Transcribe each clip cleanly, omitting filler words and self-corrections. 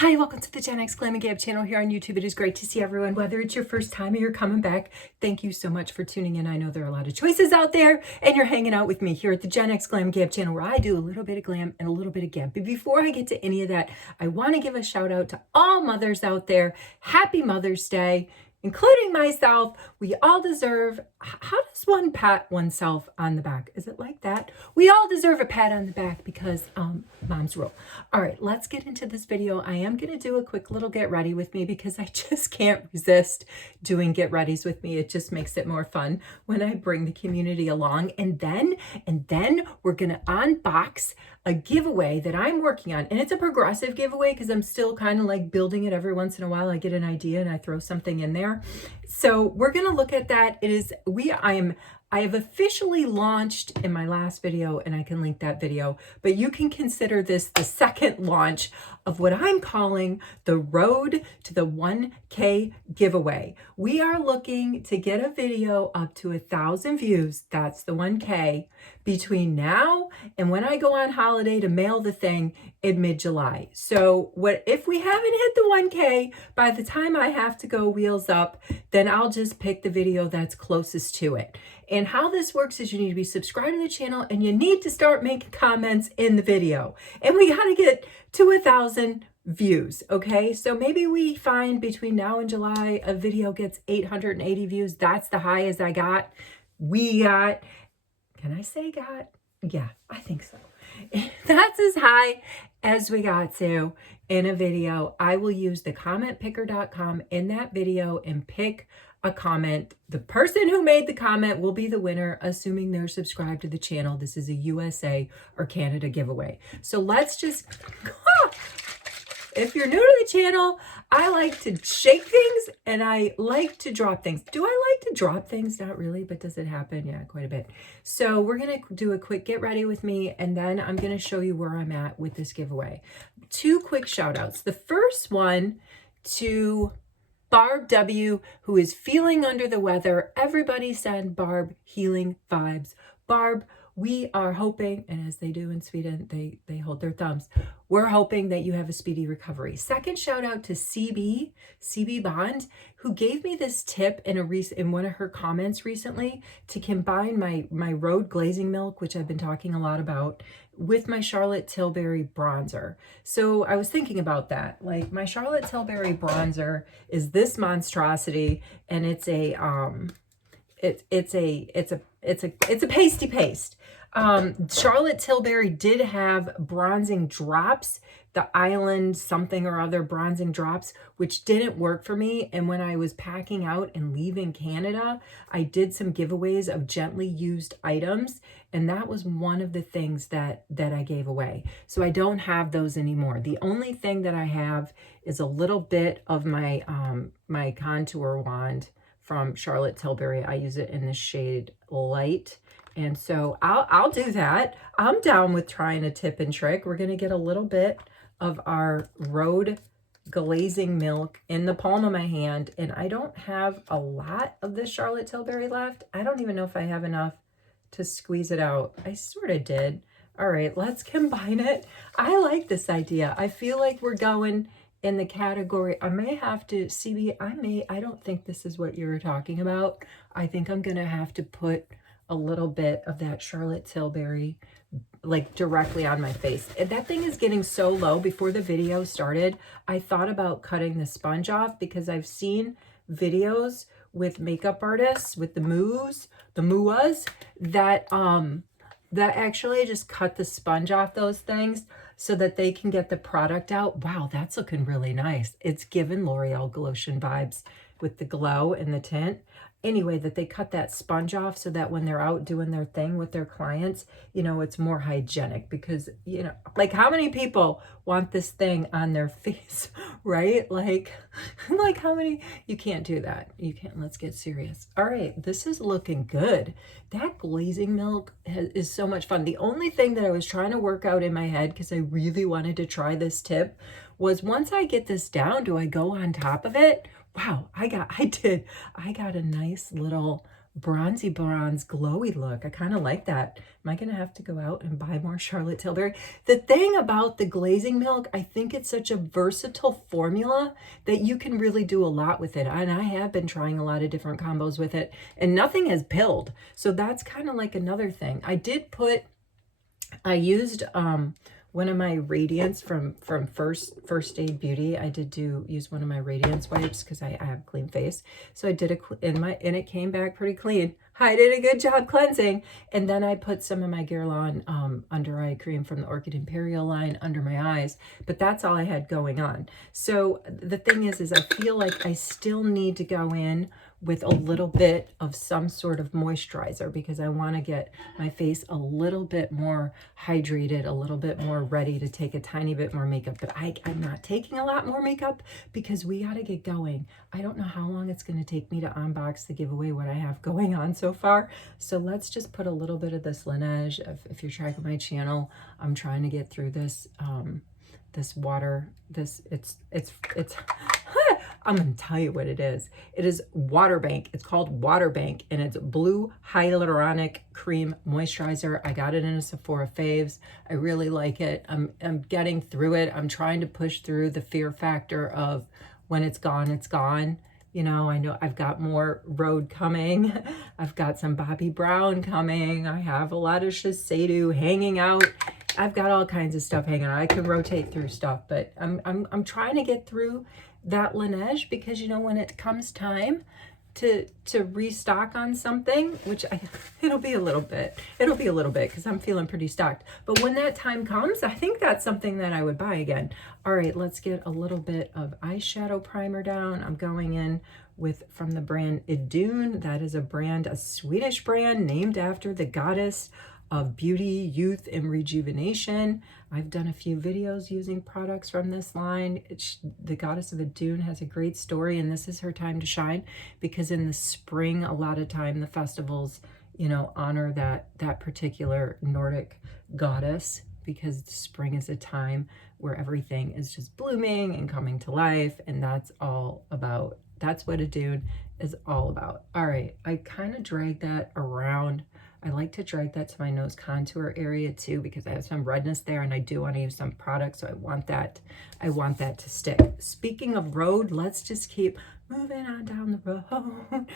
Hi, welcome to the Gen X Glam Gab channel here on YouTube. It is great to see everyone, whether it's your first time or you're coming back. Thank you so much for tuning in. I know there are a lot of choices out there, and you're hanging out with me here at the Gen X Glam Gab channel, where I do a little bit of glam and a little bit of gab. But before I get to any of that, I want to give a shout out to all mothers out there. Happy Mother's Day, including myself. We all deserve, how does one pat oneself on the back? Is it like that? We all deserve a pat on the back because mom's rule. All right, let's get into this video. I am going to do a quick little get ready with me because I just can't resist doing get readies with me. It just makes it more fun when I bring the community along. And then we're going to unbox a giveaway that I'm working on. And it's a progressive giveaway because I'm still kind of like building it. Every once in a while I get an idea and I throw something in there. So we're going to look at that. I have officially launched in my last video, and I can link that video, but you can consider this the second launch of what I'm calling the Road to the 1K giveaway. We are looking to get a video up to 1,000 views. That's the 1K between now and when I go on holiday to mail the thing in mid-July. So if we haven't hit the 1K by the time I have to go wheels up, then I'll just pick the video that's closest to it. And how this works is you need to be subscribed to the channel and you need to start making comments in the video. And we got to get to 1,000 views, okay? So maybe we find between now and July, a video gets 880 views. That's the highest I got. Can I say got? Yeah, I think so. That's as high as we got to in a video. I will use the commentpicker.com in that video and pick a comment. The person who made the comment will be the winner, assuming they're subscribed to the channel. This is a USA or Canada giveaway. So let's just, if you're new to the channel, I like to shake things and I like to drop things. Do I like to drop things? Not really, but does it happen? Yeah, quite a bit. So we're going to do a quick get ready with me, and then I'm going to show you where I'm at with this giveaway. Two quick shout outs. The first one to Barb W, who is feeling under the weather. Everybody send Barb healing vibes. Barb, we are hoping, and as they do in Sweden, they hold their thumbs. We're hoping that you have a speedy recovery. Second shout out to CB Bond, who gave me this tip in one of her comments recently to combine my Road glazing milk, which I've been talking a lot about, with my Charlotte Tilbury bronzer. So I was thinking about that. Like, my Charlotte Tilbury bronzer is this monstrosity, and it's a pasty paste. Charlotte Tilbury did have bronzing drops, the Island something or other bronzing drops, which didn't work for me. And when I was packing out and leaving Canada, I did some giveaways of gently used items, and that was one of the things that I gave away. So I don't have those anymore. The only thing that I have is a little bit of my my contour wand from Charlotte Tilbury. I use it in the shade Light. And so I'll do that. I'm down with trying a tip and trick. We're going to get a little bit of our Road glazing milk in the palm of my hand. And I don't have a lot of this Charlotte Tilbury left. I don't even know if I have enough to squeeze it out. I sort of did. All right, let's combine it. I like this idea. I feel like we're going in the category. I may have to, CB, I don't think this is what you were talking about. I think I'm going to have to put a little bit of that Charlotte Tilbury like directly on my face. And that thing is getting so low. Before the video started, I thought about cutting the sponge off because I've seen videos with makeup artists, with the muas that actually just cut the sponge off those things so that they can get the product out. Wow, that's looking really nice. It's given L'Oreal Glotion vibes with the glow and the tint. Anyway, that they cut that sponge off so that when they're out doing their thing with their clients, you know, it's more hygienic. Because, you know, like, how many people want this thing on their face, right? Like how many? You can't do that. You can't. Let's get serious. All right, this is looking good. That glazing milk is so much fun. The only thing that I was trying to work out in my head, because I really wanted to try this tip, was once I get this down, do I go on top of it? Wow, I got a nice little bronzy bronze glowy look. I kind of like that. Am I going to have to go out and buy more Charlotte Tilbury? The thing about the glazing milk, I think it's such a versatile formula that you can really do a lot with it. And I have been trying a lot of different combos with it, and nothing has pilled. So that's kind of like another thing. I used one of my Radiance from First Aid Beauty. I did use one of my Radiance wipes because I have clean face. So I did and it came back pretty clean. I did a good job cleansing. And then I put some of my Guerlain under eye cream from the Orchid Imperial line under my eyes. But that's all I had going on. So the thing is I feel like I still need to go in with a little bit of some sort of moisturizer because I want to get my face a little bit more hydrated, a little bit more ready to take a tiny bit more makeup. But I'm not taking a lot more makeup because we got to get going. I don't know how long it's going to take me to unbox the giveaway, what I have going on so far. So let's just put a little bit of this Laneige. If you're tracking my channel, I'm trying to get through this this water. It's I'm going to tell you what it is. It is Waterbank. It's called Waterbank, and it's Blue Hyaluronic Cream Moisturizer. I got it in a Sephora Faves. I really like it. I'm getting through it. I'm trying to push through the fear factor of when it's gone, it's gone. You know I've got more Rhode coming. I've got some Bobbi Brown coming. I have a lot of Shiseido hanging out. I've got all kinds of stuff hanging out. I can rotate through stuff, but I'm trying to get through that Laneige because when it comes time to restock on something, which it'll be a little bit because I'm feeling pretty stocked. But when that time comes, I think that's something that I would buy again. All right, let's get a little bit of eyeshadow primer down. I'm going in from the brand Idun. That is a Swedish brand named after the goddess of beauty, youth, and rejuvenation. I've done a few videos using products from this line. The goddess of Idun has a great story, and this is her time to shine because in the spring, a lot of time the festivals, honor that particular Nordic goddess because spring is a time where everything is just blooming and coming to life, and that's what Idun is all about. All right, I kind of drag that around. I like to drag that to my nose contour area too because I have some redness there and I do want to use some product, so I want that to stick. Speaking of road, let's just keep moving on down the road.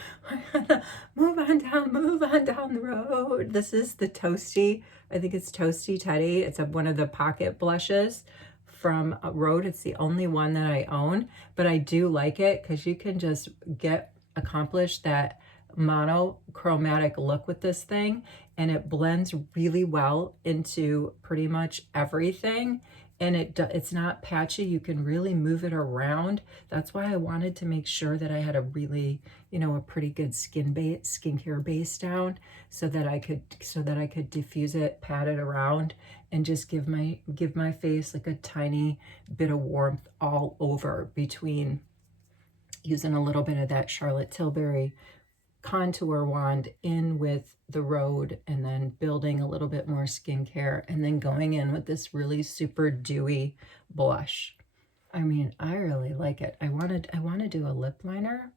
move on down the road. This is the Toasty. I think it's Toasty Teddy. It's one of the pocket blushes from Rhode. It's the only one that I own, but I do like it because you can just accomplish that monochromatic look with this thing, and it blends really well into pretty much everything, and it's not patchy. You can really move it around. That's why I wanted to make sure that I had a really a pretty good skincare base down so that I could diffuse it, pat it around, and just give my face like a tiny bit of warmth all over between using a little bit of that Charlotte Tilbury contour wand in with the Rhode, and then building a little bit more skincare, and then going in with this really super dewy blush. I mean, I really like it. I want to do a lip liner.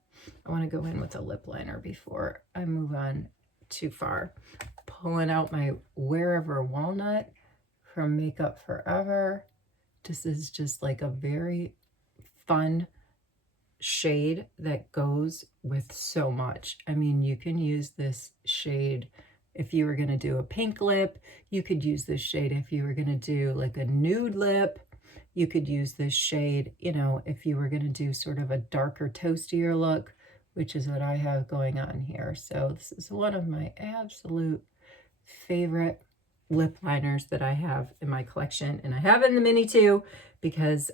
I want to go in with a lip liner before I move on too far. Pulling out my Wherever Walnut from Makeup Forever. This is just like a very fun shade that goes with so much. I mean, you can use this shade if you were going to do a pink lip. You could use this shade if you were going to do like a nude lip. You could use this shade, if you were going to do sort of a darker, toastier look, which is what I have going on here. So this is one of my absolute favorite lip liners that I have in my collection, and I have it in the mini too because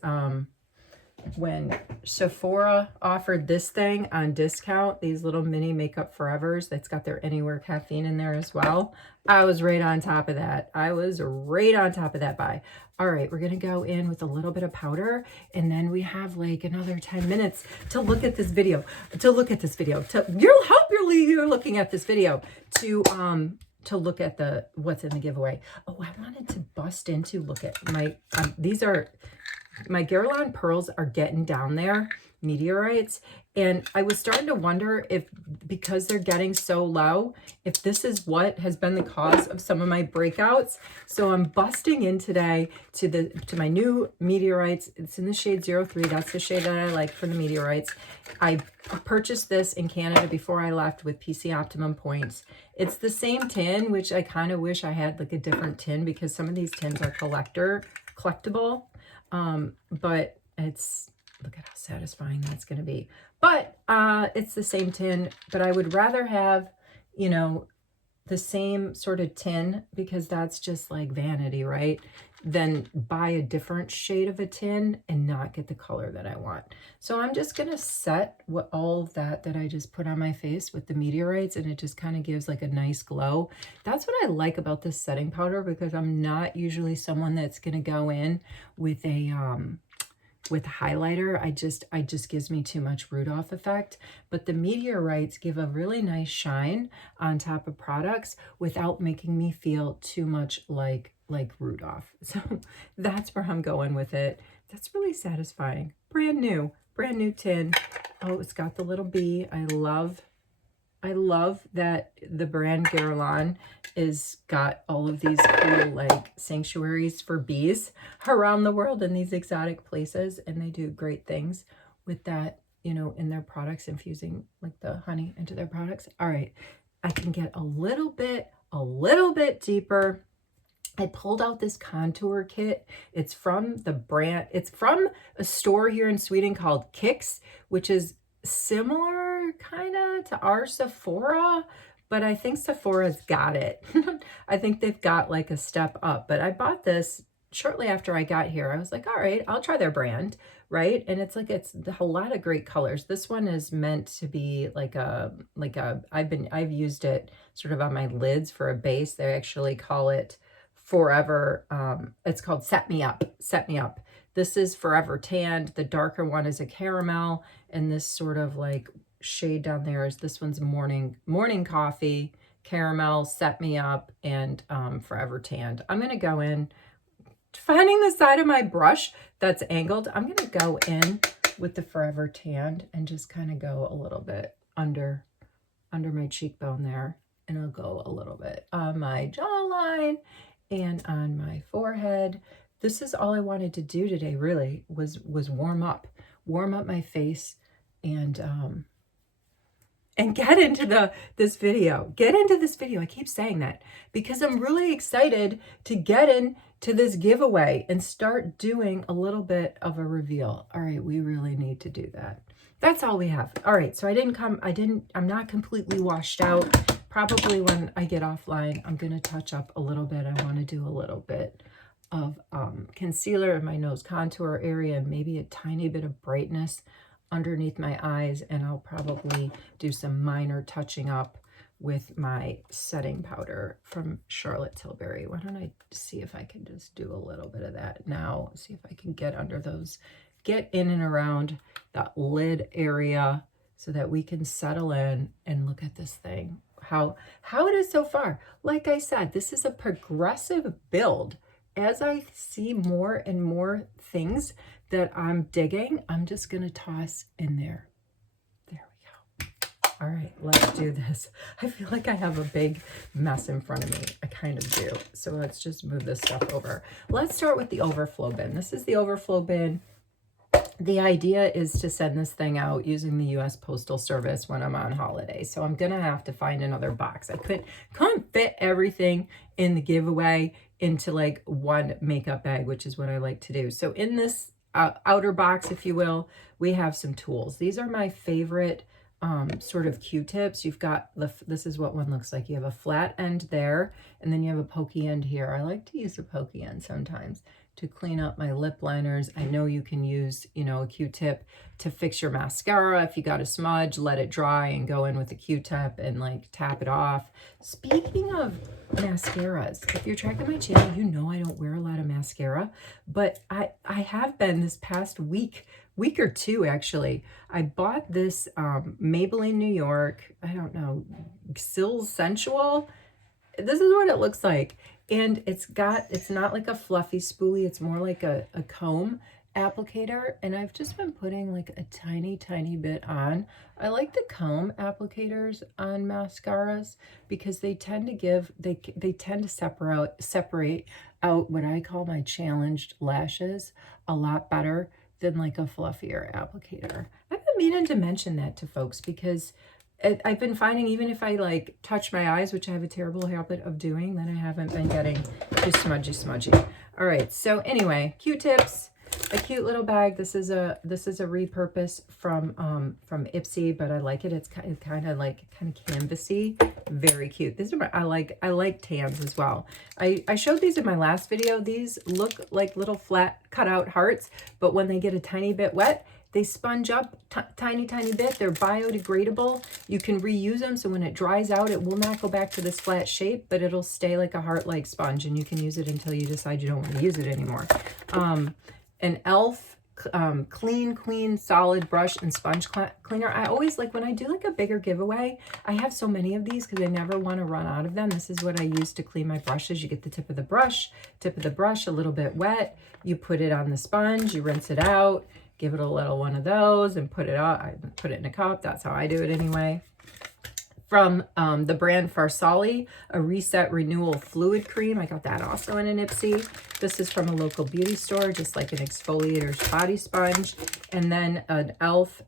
when Sephora offered this thing on discount, these little mini Makeup Forevers, that's got their Anywhere caffeine in there as well, I was right on top of that. I was right on top of that buy. All right, we're going to go in with a little bit of powder, and then we have like another 10 minutes to look at this video, you're looking at this video to look at what's in the giveaway. Oh, I wanted to bust into, look at my, these are my Guerlain pearls are getting down there, meteorites, and I was starting to wonder if, because they're getting so low, if this is what has been the cause of some of my breakouts. So I'm busting in today to my new meteorites. It's in the shade 03. That's the shade that I like for the meteorites. I purchased this in Canada before I left with PC Optimum points. It's the same tin, which I kind of wish I had like a different tin, because some of these tins are collectible. But it's, look at how satisfying that's going to be. But it's the same tin, but I would rather have, you know, the same sort of tin, because that's just like vanity, right? Than buy a different shade of a tin and not get the color that I want. So I'm just going to set what all of that I just put on my face with the meteorites, and it just kind of gives like a nice glow. That's what I like about this setting powder, because I'm not usually someone that's going to go in with a with highlighter. I just gives me too much Rudolph effect. But the meteorites give a really nice shine on top of products without making me feel too much like Rudolph. So that's where I'm going with it. That's really satisfying. Brand new tin. Oh, it's got the little bee. I love that the brand Guerlain is got all of these cool like sanctuaries for bees around the world in these exotic places, and they do great things with that, you know, in their products, infusing like the honey into their products. All right, I can get a little bit deeper. I pulled out this contour kit. It's from it's from a store here in Sweden called Kicks, which is similar kind of to our Sephora, but I think Sephora's got it. I think they've got like a step up, but I bought this shortly after I got here. I was like, all right, I'll try their brand, right? And it's a lot of great colors. This one is meant to be I've used it sort of on my lids for a base. They actually call it Forever. It's called Set Me Up. This is Forever Tanned. The darker one is a caramel, and this sort of like shade down there is, this one's morning coffee, caramel, Set Me Up, and Forever Tanned. I'm going to go in, finding the side of my brush that's angled, I'm going to go in with the Forever Tanned and just kind of go a little bit under my cheekbone there, and I'll go a little bit on my jawline and on my forehead. This is all I wanted to do today, really, was warm up my face and get into this video. I keep saying that because I'm really excited to get into this giveaway and start doing a little bit of a reveal. All right, we really need to do that. That's all we have. All right, so I'm not completely washed out. Probably when I get offline, I'm going to touch up a little bit. I want to do a little bit of concealer in my nose contour area, and maybe a tiny bit of brightness underneath my eyes, and I'll probably do some minor touching up with my setting powder from Charlotte Tilbury. Why don't I see if I can just do a little bit of that now, see if I can get under those, get in and around that lid area so that we can settle in and look at this thing. How it is so far. Like I said, this is a progressive build. As I see more and more things that I'm digging, I'm just going to toss in there. There we go. All right, let's do this. I feel like I have a big mess in front of me. I kind of do. So let's just move this stuff over. Let's start with the overflow bin. This is the overflow bin. The idea is to send this thing out using the U.S. Postal Service when I'm on holiday. So I'm going to have to find another box. I couldn't fit everything in the giveaway into like one makeup bag, which is what I like to do. So in this outer box, if you will, we have some tools. These are my favorite sort of Q-tips. You've got this is what one looks like. You have a flat end there, and then you have a pokey end here. I like to use a pokey end sometimes to clean up my lip liners. I know you can use, you know, a Q-tip to fix your mascara. If you got a smudge, let it dry and go in with a Q-tip and like tap it off. Speaking of mascaras, if you're tracking my channel, you know I don't wear a lot of mascara, but I have been this past week or two actually. I bought this Maybelline New York, I don't know, Sills Sensual. This is what it looks like. And it's not like a fluffy spoolie. It's more like a comb. applicator, and I've just been putting like a tiny bit on. I like the comb applicators on mascaras because they tend to they tend to separate out what I call my challenged lashes a lot better than like a fluffier applicator. I've been meaning to mention that to folks because I've been finding even if I like touch my eyes, which I have a terrible habit of doing, then I haven't been getting too smudgy. All right, so anyway, Q-tips, a cute little bag. This is a repurpose from Ipsy, but I like it. It's kind of canvasy, very cute. These are I like tans as well. I showed these in my last video. These look like little flat cutout hearts, but when they get a tiny bit wet, they sponge up tiny bit. They're biodegradable. You can reuse them, so when it dries out, it will not go back to this flat shape, but it'll stay like a heart-like sponge, and you can use it until you decide you don't want to use it anymore. An e.l.f. Clean Queen Solid Brush and Sponge Cleaner. I always like when I do like a bigger giveaway, I have so many of these because I never want to run out of them. This is what I use to clean my brushes. You get the tip of the brush a little bit wet. You put it on the sponge, you rinse it out, give it a little one of those and put it out. I put it in a cup. That's how I do it anyway. From the brand Farsali, a Reset Renewal Fluid Cream. I got that also in an Ipsy. This is from a local beauty store, just like an exfoliator's body sponge. And then an e.l.f.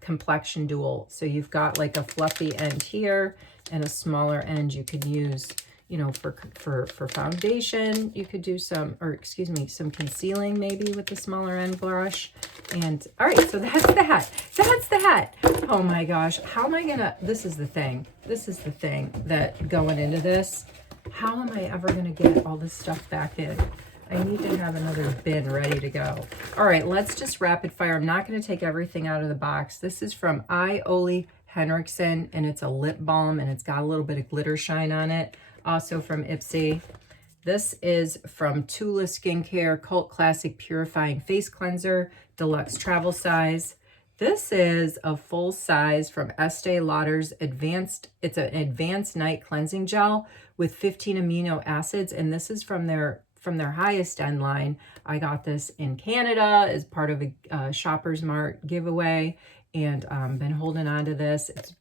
Complexion Dual. So you've got like a fluffy end here and a smaller end you can use, you know, for foundation. You could do some concealing maybe with the smaller end brush. And all right, so that's the hat. Oh my gosh, how am I gonna, this is the thing that going into this, how am I ever gonna get all this stuff back in? I need to have another bin ready to go. All right, let's just rapid fire. I'm not gonna take everything out of the box. This is from Ole Henriksen, and it's a lip balm, and it's got a little bit of glitter shine on it. Also from Ipsy. This is from Tula Skincare Cult Classic Purifying Face Cleanser, Deluxe Travel Size. This is a full size from Estee Lauder's Advanced. It's an Advanced Night Cleansing Gel with 15 amino acids, and this is from their highest end line. I got this in Canada as part of a Shoppers Mart giveaway, and been holding on to this. It's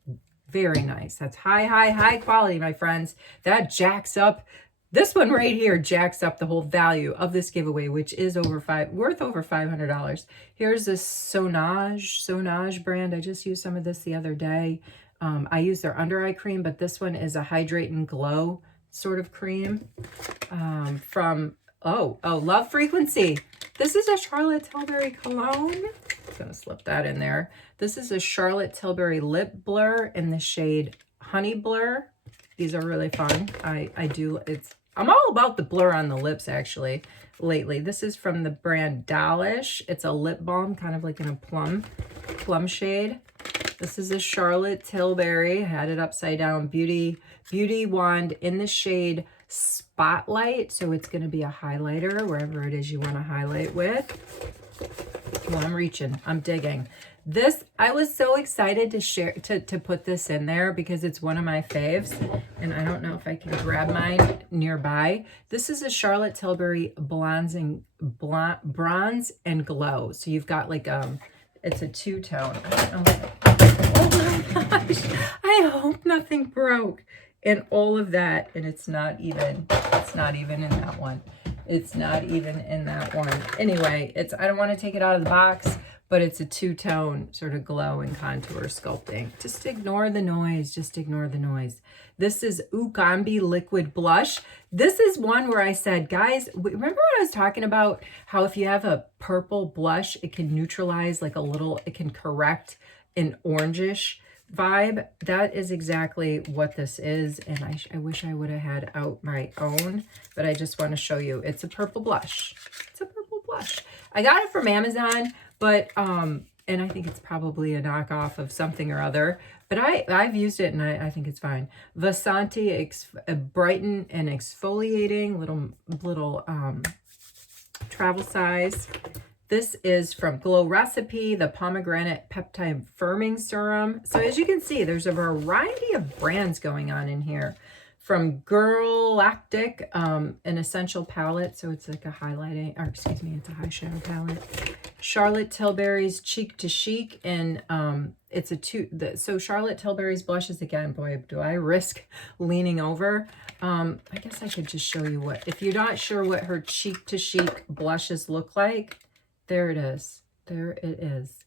very nice. That's high quality, my friends. That jacks up. This one right here jacks up the whole value of this giveaway, which is worth over $500. Here's this Sonage brand. I just used some of this the other day. I use their under eye cream, but this one is a hydrate and glow sort of cream from Love Frequency. This is a Charlotte Tilbury cologne. I'm gonna slip that in there. This is a Charlotte Tilbury lip blur in the shade Honey Blur. These are really fun. I'm all about the blur on the lips actually lately. This is from the brand Dalish. It's a lip balm, kind of like in a plum shade. This is a Charlotte Tilbury, I had it upside down, beauty wand in the shade Spotlight. So it's going to be a highlighter wherever it is you want to highlight with. Well, I'm reaching, I'm digging. This, I was so excited to share, to put this in there because it's one of my faves, and I don't know if I can grab mine nearby. This is a Charlotte Tilbury bronze and glow. So you've got like it's a two-tone. Oh my gosh, I hope nothing broke and all of that, and it's not even in that one. It's not even in that one. Anyway, I don't want to take it out of the box, but it's a two-tone sort of glow and contour sculpting. Just ignore the noise. Just ignore the noise. This is Ugambi Liquid Blush. This is one where I said, guys, remember when I was talking about how if you have a purple blush, it can neutralize like a little, it can correct an orangish vibe? That is exactly what this is, and I wish I would have had out my own, but I just want to show you. It's a purple blush. It's a purple blush. I got it from Amazon, but and I think it's probably a knockoff of something or other, but I've used it and I think it's fine. Vasanti Brighten and Exfoliating, little travel size. This is from Glow Recipe, the Pomegranate Peptide Firming Serum. So as you can see, there's a variety of brands going on in here. from Galactic, an essential palette. So it's like a highlighting, or excuse me, it's a high shadow palette. Charlotte Tilbury's Cheek to Chic, and it's a so Charlotte Tilbury's blushes, again, boy, do I risk leaning over. I guess I could just show you what, if you're not sure what her Cheek to Chic blushes look like, there it is. There it is.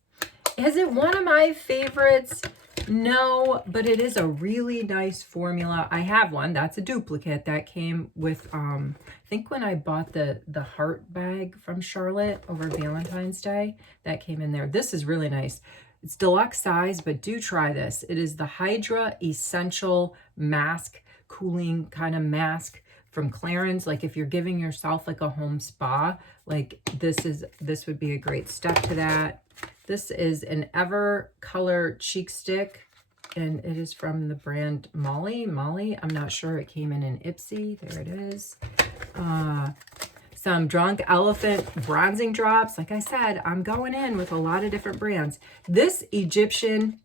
Is it one of my favorites? No, but it is a really nice formula. I have one. That's a duplicate that came with, I think when I bought the heart bag from Charlotte over Valentine's Day, that came in there. This is really nice. It's deluxe size, but do try this. It is the Hydra Essential Mask, cooling kind of mask from Clarins. Like if you're giving yourself like a home spa, like this would be a great step to that. This is an Ever Color Cheek Stick, and it is from the brand Molly. I'm not sure. It came in an Ipsy. There it is. Some Drunk Elephant bronzing drops. Like I said, I'm going in with a lot of different brands. This Egyptian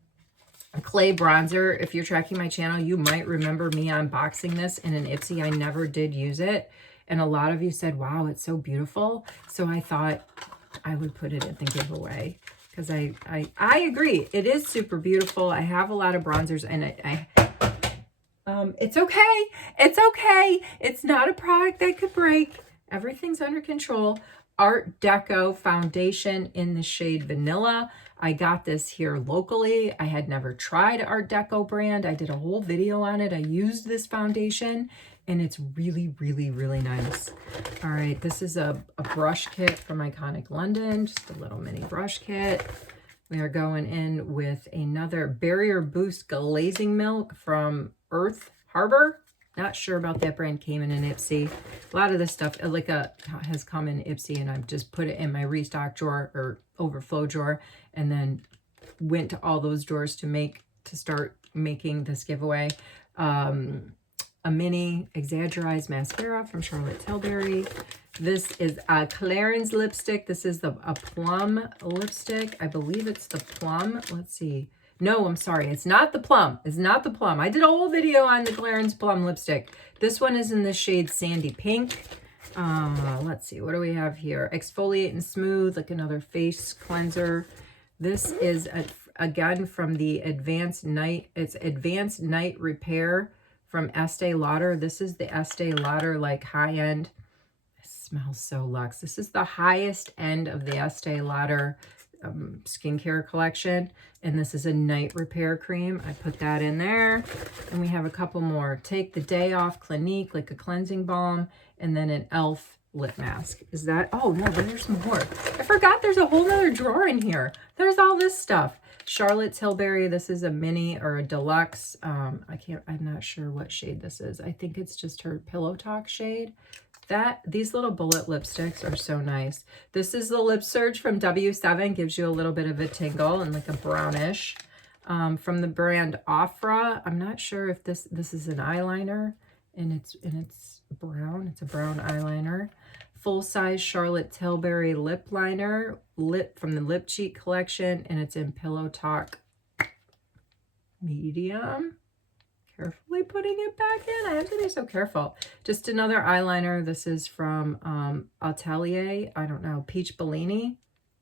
clay bronzer, if you're tracking my channel, you might remember me unboxing this in an Ipsy. I never did use it, and a lot of you said, wow, it's so beautiful. So I thought I would put it in the giveaway, because I agree. It is super beautiful. I have a lot of bronzers, and it's okay. It's okay. It's not a product that could break. Everything's under control. Art Deco foundation in the shade Vanilla. I got this here locally. I had never tried Art Deco brand. I did a whole video on it. I used this foundation, and it's really, really, really nice. All right, this is a brush kit from Iconic London, just a little mini brush kit. We are going in with another Barrier Boost Glazing Milk from Earth Harbor. Not sure about that brand, came in an Ipsy. A lot of this stuff has come in Ipsy, and I've just put it in my restock drawer or overflow drawer, and then went to all those drawers to start making this giveaway. A mini exaggerized mascara from Charlotte Tilbury. This is a Clarins lipstick. This is a plum lipstick. I believe it's the plum. Let's see. No, I'm sorry. It's not the plum. It's not the plum. I did a whole video on the Clarins plum lipstick. This one is in the shade Sandy Pink. Let's see. What do we have here? Exfoliate and Smooth, like another face cleanser. This is, again, from the Advanced Night. It's Advanced Night Repair from Estee Lauder. This is the Estee Lauder, like, high-end. It smells so luxe. This is the highest end of the Estee Lauder skincare collection, and this is a night repair cream. I put that in there, and we have a couple more. Take the Day Off Clinique, like a cleansing balm, and then an e.l.f. lip mask. Is that, oh no, there's more. I forgot there's a whole nother drawer in here. There's all this stuff. Charlotte Tilbury, this is a mini or a deluxe. I'm not sure what shade this is. I think it's just her Pillow Talk shade. These little bullet lipsticks are so nice. This is the Lip Surge from W7, gives you a little bit of a tingle and like a brownish. From the brand Ofra, I'm not sure if this is an eyeliner, and it's brown. It's a brown eyeliner. Full size Charlotte Tilbury lip liner, from the Lip Cheat collection, and it's in Pillow Talk medium. Carefully putting it back in. I have to be so careful. Just another eyeliner. This is from Atelier. I don't know. Peach Bellini.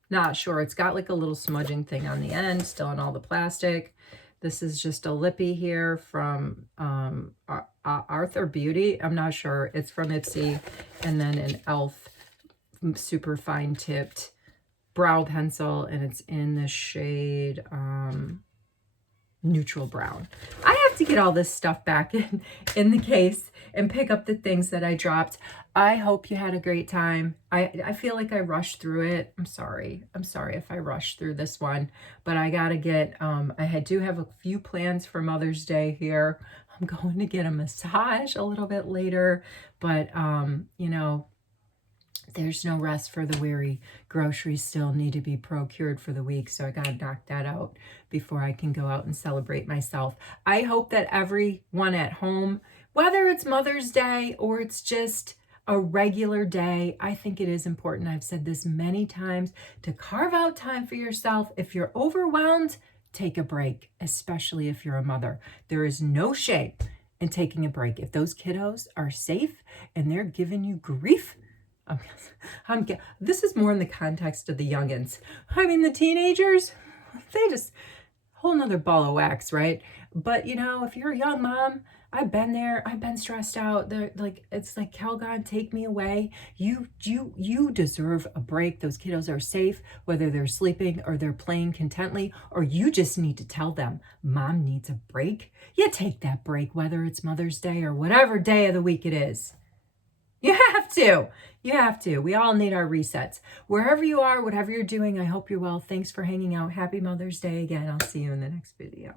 Not sure. It's got like a little smudging thing on the end, still in all the plastic. This is just a lippy here from Arthur Beauty. I'm not sure. It's from Ipsy. And then an e.l.f. super fine tipped brow pencil, and it's in the shade neutral brown. I have to get all this stuff back in the case and pick up the things that I dropped. I hope you had a great time. I feel like I rushed through it. I'm sorry if I rushed through this one, but I gotta get, I do have a few plans for Mother's Day here. I'm going to get a massage a little bit later, but you know, there's no rest for the weary. Groceries still need to be procured for the week, so I got to knock that out before I can go out and celebrate myself. I hope that everyone at home, whether it's Mother's Day or it's just a regular day, I think it is important, I've said this many times, to carve out time for yourself. If you're overwhelmed, take a break, especially if you're a mother. There is no shame and taking a break. If those kiddos are safe and they're giving you grief, this is more in the context of the youngins. I mean, the teenagers, they just whole nother ball of wax, right? But you know, if you're a young mom, I've been there. I've been stressed out. They're like, it's like, Calgon, take me away. You deserve a break. Those kiddos are safe, whether they're sleeping or they're playing contently, or you just need to tell them, Mom needs a break. You take that break, whether it's Mother's Day or whatever day of the week it is. You have to. You have to. We all need our resets. Wherever you are, whatever you're doing, I hope you're well. Thanks for hanging out. Happy Mother's Day again. I'll see you in the next video.